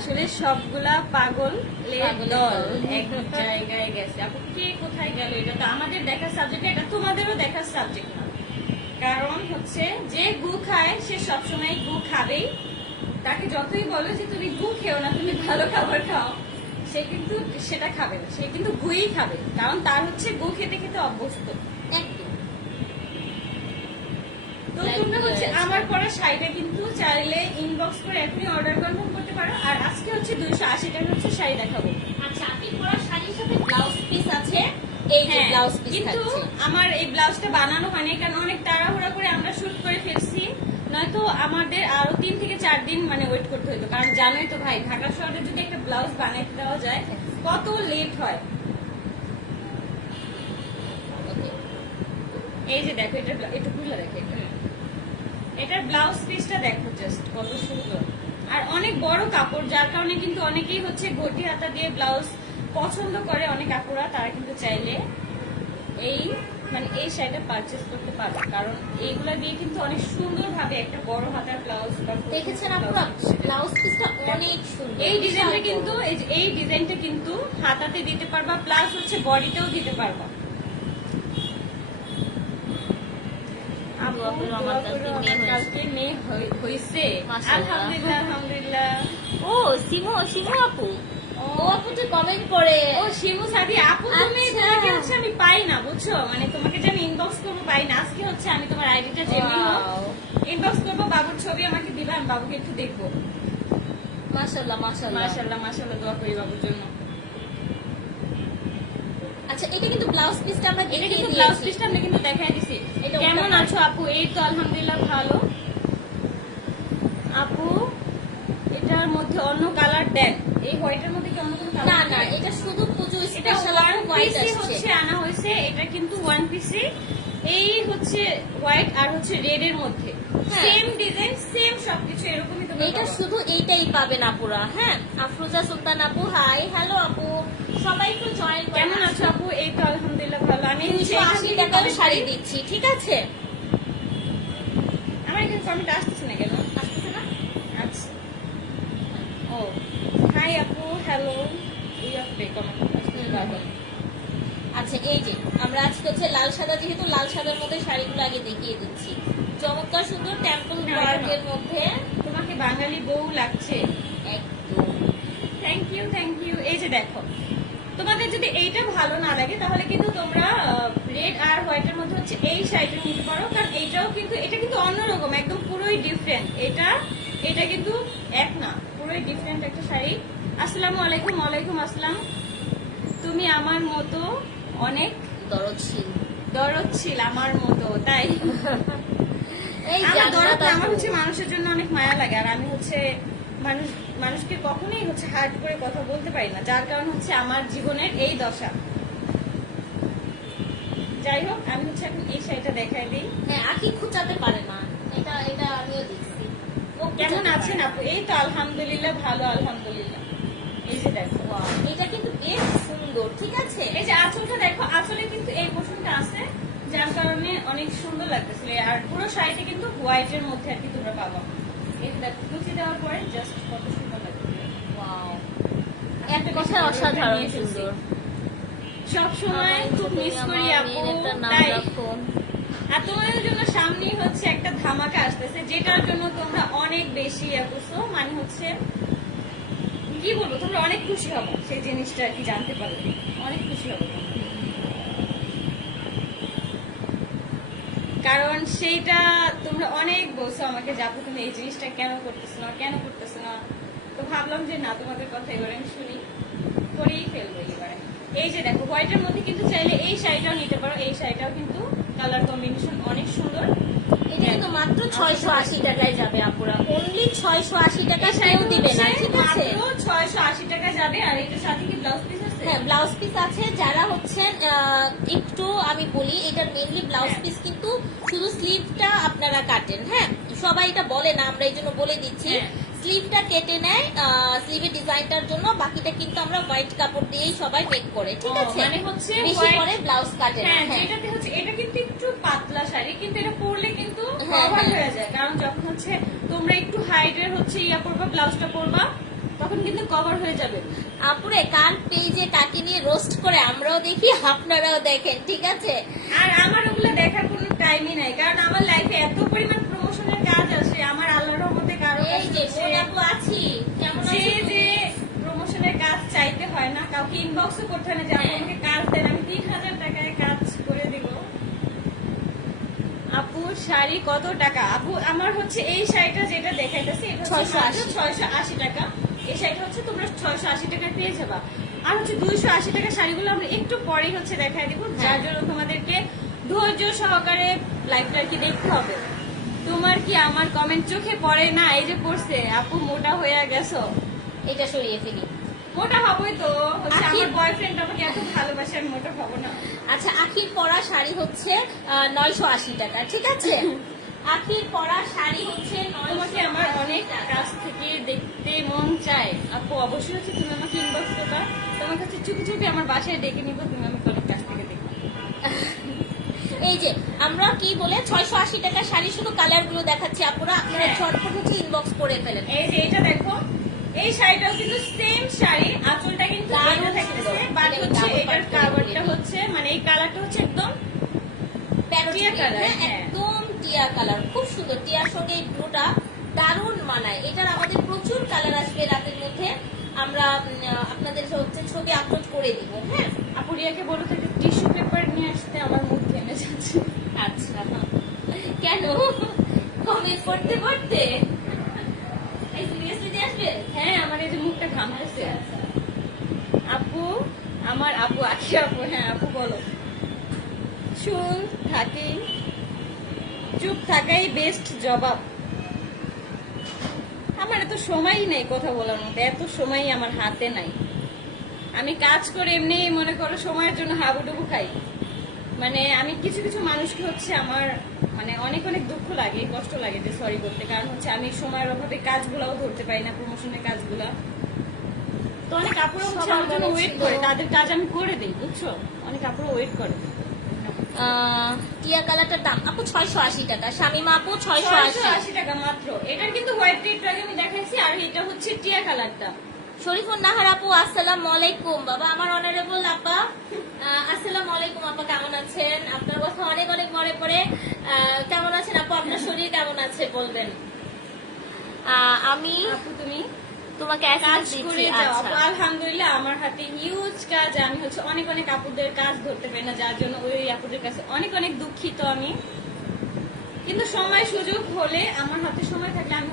আসলে সবগুলা পাগল দল। এক জায়গায় গেছে। আপু কে কোথায় গেল এটা তো আমাদের দেখার সাবজেক্ট এটা তোমাদেরও দেখার সাবজেক্ট না। কারণ হচ্ছে যে গু খায় সে সবসময় গু খাবেই। তাকে যতই বলো যে তুমি গু খেও না তুমি ভালো খাবার খাও। সে কিন্তু সেটা খাবে না। সে কিন্তু গুই খাবে। কারণ তার হচ্ছে গু খেতে খেতে অভ্যস্ত। একদম। তো তোমরা হচ্ছে আমার পরা শাড়িটা কিন্তু চাইলে ইনবক্স করে এখনই অর্ডার কনফার্ম করতে পারো। আর দুইশো আশি টাকা হচ্ছে শাড়ি দেখাবো। আচ্ছা আপনি পরা শাড়ির সাথে ব্লাউজ পিস আছে। এই যে হ্যাঁ, ব্লাউজ পিস কিন্তু আমার এই ব্লাউজটা বানানো হয়নি কারণ অনেক তাড়াহুড়া করে আমরা শুট করে ফেলছি। নয়তো আমাদের আরও তিন থেকে চার দিন মানে ওয়েট করতে হতো কারণ জানোই তো ভাই ঢাকা শহরে যদি একটা ব্লাউজ বানাইতে দেওয়া যায় কত লেট হয়। এই যে দেখো এটা একটু খুলে দেখো এটা। এটার ব্লাউজ পিসটা দেখো জাস্ট কত সুন্দর। আর অনেক বড় কাপড় যার কারণে কিন্তু অনেকেই হচ্ছে গটি হাতা দিয়ে ব্লাউজ পছন্দ করে অনেক আপুরা তারা কিন্তু চাইলে এই মানে এই শাড়িটা পারচেস করতে পারবে। কারণ এইগুলা দিয়ে কিন্তু অনেক সুন্দরভাবে একটা বড় হাতার ব্লাউজ দেখেছেন আপনারা? ব্লাউজ পিসটা অনেক সুন্দর এই ডিজাইনটা কিন্তু এই ডিজাইনটা কিন্তু হাতাতে দিতে পারবা প্লাস হচ্ছে বডিতেও দিতে পারবা। আপু, আপুর আমার কালকে মেয়ে হয়েছে। কালকে মেয়ে হই- হইছে মাশাআল্লাহ। আলহামদুলিল্লাহ আলহামদুলিল্লাহ। ও সিমু সিমু আপু। ও আপু কমেন্ট করে। ও শিমু সাদি আপু তুমি আচ্ছা। তোমাকে হচ্ছে আমি পাই না বুঝছ? মানে তোমাকে যে আমি ইনবক্স করব পাই না। আজকে হচ্ছে আমি তোমার আইডিটা জেনে. ইনবক্স করব বাবুর ছবি আমাকে দিবা আমি বাবুকে একটু দেখব। মাশাআল্লাহ মাশাআল্লাহ। মাশাল্লাহ মাশাল্লাহ দোয়া করি বাবুর জন্য। আচ্ছা এটা কিন্তু ব্লাউজ পিসটা আমরা এটা কিন্তু ব্লাউজ পিসটা আমরা কিন্তু দেখাই দিছি। কেমন আছো আপু? এই তো আলহামদুলিল্লাহ ভালো। আপু এটার মধ্যে অন্য কালার দেন। এই হোয়াইটের মধ্যে কি অন্য কোনো না কালার না এটা শুধু পুজো স্পেশাল ওয়ান হোয়াইট হচ্ছে আনা হয়েছে এটা কিন্তু ওয়ান পিসি এই হচ্ছে হোয়াইট আর হচ্ছে রেড এর মধ্যে। সেম ডিজাইন সেম সবকিছু এরকমই এটা শুধু এইটাই পাবেন আপুরা হ্যাঁ? আফরোজা সুলতান আপু হাই হ্যালো আপু সবাই একটু জয়েন কেমন আছো আপু? এই তো আলহামদুলিল্লাহ ভালো। আমি হচ্ছে দুশো এখান আশি থেকে টাকার শাড়ি দিচ্ছি ঠিক আছে? আমার এখানে কমেন্ট আসতেছে না কেন? আসতেছে না? আচ্ছা। ও হাই আপু হ্যালো এই আপনি কমেন্ট আচ্ছা এই যে আমরা আজকে হচ্ছে লাল সাদা যেহেতু লাল সাদার মধ্যে শাড়িগুলো আগে দেখিয়ে দিচ্ছি। চমৎকার সুন্দর টেম্পল ওয়ার্কের মধ্যে। তোমাকে বাঙালি বউ লাগছে? একদম। থ্যাংক ইউ থ্যাংক ইউ এই যে দেখো তোমাদের যদি এইটা ভালো না লাগে তাহলে কিন্তু তোমরা রেড আর হোয়াইটের মধ্যে হচ্ছে এই শাড়িটা নিতে পারো কারণ এইটাও কিন্তু এটা কিন্তু অন্যরকম একদম পুরোই ডিফারেন্ট এটা এটা কিন্তু এক না পুরোই ডিফারেন্ট একটা শাড়ি। আসসালামু আলাইকুম ওয়ালাইকুম আসসালাম। তুমি আমার মতো অনেক দরদশীল। দরদ ছিল আমার মতো তাই? আমার জান্নাত দরদ না, আমার আপু। হচ্ছে মানুষের জন্য অনেক মায়া লাগে আর আমি হচ্ছে মানুষ মানুষকে কখনোই হচ্ছে হার্ট করে কথা বলতে পারি না যার কারণ হচ্ছে আমার জীবনের এই দশা। যাই হোক আমি হচ্ছে এখন এই শাড়িটা দেখাই দিই। হ্যাঁ আকি খুঁচাতে পারে না? এটা এটা আমিও দেখছি। ও কেমন আছেন আপু? এই তো আলহামদুলিল্লাহ ভালো আলহামদুলিল্লাহ। এই যে দেখো এটা কিন্তু বেশ সুন্দর ঠিক আছে? এই যে আঁচলটা দেখো আঁচলে কিন্তু এই পোষণটা আছে। যার কারণে অনেক সুন্দর লাগতেছিল। আর পুরো শাড়িটা কিন্তু হোয়াইটের মধ্যে আর কি তোমরা পাবা। কুচি দেওয়ার পরে জাস্ট কত সুন্দর লাগছে Wow, একটা এক কথায় অসাধারণ সুন্দর। সব সময় খুব মিস করি আপু তাই। আর তোমাদের জন্য সামনেই হচ্ছে একটা ধামাকা আসতেছে যেটার জন্য তোমরা অনেক বেশি করছ মানে হচ্ছে কি বলব তোমরা অনেক খুশি হব সেই জিনিসটা আর কি জানতে পারবে অনেক খুশি হব তোমরা। কারণ সেইটা তোমরা অনেক বলছো আমাকে যাব তুমি এই জিনিসটা কেন করতেছ না, কেন করতেছ না? তো ভাবলাম যে না, তোমাদের কথা এবারে আমি শুনি, করেই ফেলব এবারে। এই যে দেখো হোয়াইটের মধ্যে কিন্তু চাইলে এই শাড়িটাও নিতে পারো, এই শাড়িটাও কিন্তু কালার কম্বিনেশন অনেক সুন্দর। কিন্তু মাত্র ছয়শো আশি টাকায় যাবে আপুরা। অনলি ছয়শো আশি টাকা সেও দিবে না ঠিক আছে? ছয়শো আশি টাকা যাবে আর এটার সাথে কি ব্লাউজ পিস আছে? হ্যাঁ ব্লাউজ পিস আছে। যারা হচ্ছেন একটু আমি বলি এটার মেনলি ব্লাউজ। পিস কিন্তু শুধু স্লিভটা আপনারা কাটেন হ্যাঁ? সবাই এটা বলে না আমরা এই জন্য বলে দিচ্ছি। হ্যাঁ। কেটে নেয় স্লিভের ডিজাইনটার জন্য। বাকিটা কিন্তু আমরা হোয়াইট কাপড় দিয়েই সবাই মেক করে ঠিক আছে? মানে হচ্ছে বেশি করে ব্লাউজ কাটে না হ্যাঁ হ্যাঁ। যেটাতে হচ্ছে এটা কিন্তু একটু পাতলা শাড়ি কিন্তু এটা পরলে কিন্তু হ্যাঁ, কভার হ্যাঁ। হয়ে যায়। কারণ যখন হচ্ছে তোমরা একটু হাইটের হচ্ছে ইয়া পরবা ব্লাউজটা পরবা তখন কিন্তু কভার হয়ে যাবে। আপুরে কার পেজে কাকে নিয়ে রোস্ট করে আমরাও দেখি আপনারাও দেখেন ঠিক আছে? আর আমার ওগুলো দেখার কোনো টাইমই নাই কারণ আমার লাইফে এত পরিমাণ প্রমোশনের কাজ আছে আমার আল্লাহর এই যে কাছে আছি। কেমন আছো যে প্রমোশনের কাজ চাইতে হয় না। কাউকে ইনবক্সও করতে হয় না যে হ্যাঁ। আমাকে কাজ দেন। আমি তিন হাজার টাকায় কাজ করে দিব। আপুর শাড়ি কত টাকা? আপু আমার হচ্ছে এই শাড়িটা যেটা দেখাইতেছি এটা হচ্ছে 680 ছয়শো আশি টাকা। এই শাড়িটা হচ্ছে তোমরা ছয়শো আশি টাকায় পেয়ে যাবা। আর হচ্ছে দুইশো আশি টাকা শাড়িগুলো আমরা একটু পরেই হচ্ছে দেখাই দিব। যার হ্যাঁ। জন্য তোমাদেরকে ধৈর্য সহকারে লাইফটা কি দেখতে হবে। তোমার কি আমার কমেন্ট চোখে পড়ে? না এই যে পড়ছে আপু মোটা হয়ে গেছো। এটা সরিয়ে ফেলি। মোটা হবই তো। আমার বয়ফ্রেন্ড আমাকে এত ভালোবাসে আমি মোটা হব না। আচ্ছা আখির পরা শাড়ি হচ্ছে নয়শো আশি টাকা ঠিক আছে? আখির পরা শাড়ি হচ্ছে তোমাকে আমার অনেক কাছ থেকে দেখতে মন চায়। আপু অবশ্যই হচ্ছে তুমি আমাকে ইনবক্স করবা। তোমার কাছে চুপি চুপি আমার বাসায় ডেকে নিবো তুমি আমাকে অনেক কাছ থেকে দেখবে এই যে আমরা কি বলে ছয়শো আশি টাকা শাড়ি শুধু কালারগুলো দেখাচ্ছি আপুরা। আপনারা হ্যাঁ। চটপট হচ্ছে ইনবক্স করে ফেলেন। এই যে এটা দেখো। এই শাড়িটাও কিন্তু সেম শাড়ি আঁচলটা কিন্তু বাট হচ্ছে এটার হচ্ছে। মানে এই কালারটা হচ্ছে একদম টিয়া colour, হ্যাঁ, হ্যাঁ। একদম টিয়া কালার খুব সুন্দর। টিয়ার সঙ্গে এই ব্লুটা দারুণ মানায়। এটার আমাদের প্রচুর কালার আসবে রাতের মধ্যে। আমরা আপনাদের হচ্ছে ছবি আপলোড করে দিব হ্যাঁ। আপু রিয়াকে বলো তো টিস্যু পেপার নিয়ে আসতে আমার মুখ ঘেমে যাচ্ছে। আচ্ছা কেন? কমেন্ট হ্যাঁ আমার এই যে মুখটা ঘামতেছে আপু, আমার আপু আপু হ্যাঁ আপু বলো। থাকি, চুপ থাকাই বেস্ট জবাব। আমার এত সময়ই নেই কথা বলার মতো এত সময়ই আমার হাতে নাই। আমি কাজ করে এমনি মনে করো সময়ের জন্য হাবুডুবু খাই। মানে আমি কিছু কিছু মানুষকে হচ্ছে আমার মানে অনেক অনেক দুঃখ লাগে কষ্ট লাগে যে সরি করতে। কারণ হচ্ছে আমি সময়ের অভাবে কাজগুলোও ধরতে পারি না প্রমোশনের কাজগুলা। তো অনেক কাপড় হচ্ছে আমার জন্য ওয়েট করে। তাদের কাজ আমি করে দিই বুঝছ? অনেক কাপড় ওয়েট করে। টিয়া কালারটার দাম। আপু ছয়শো আশি টাকা শামিমা আপু ছয়শো আশি। টাকা মাত্র। এটার কিন্তু হোয়াইট রেড আমি দেখাইছি আর এটা হচ্ছে টিয়া কালারটা। শরীফুন নাহার আপু আসসালাম আলাইকুম। বাবা আমার অনারেবল আপা আসসালামু আলাইকুম আপা কেমন আছেন? আপনার কথা অনেক অনেক মনে পড়ে। কেমন আছেন আপু? আপনার শরীর কেমন আছে বলবেন? আমি আপু তুমি? তোমাকে কাজ করে যাও। আচ্ছা। আপু আলহামদুলিল্লাহ আমার হাতে হিউজ কাজ। আমি হচ্ছে অনেক অনেক আপুদের কাজ ধরতে পারি না যার জন্য ওই আপুদের কাছে অনেক অনেক দুঃখিত আমি। কিন্তু সময় সুযোগ হলে আমার হাতে সময় থাকলে আমি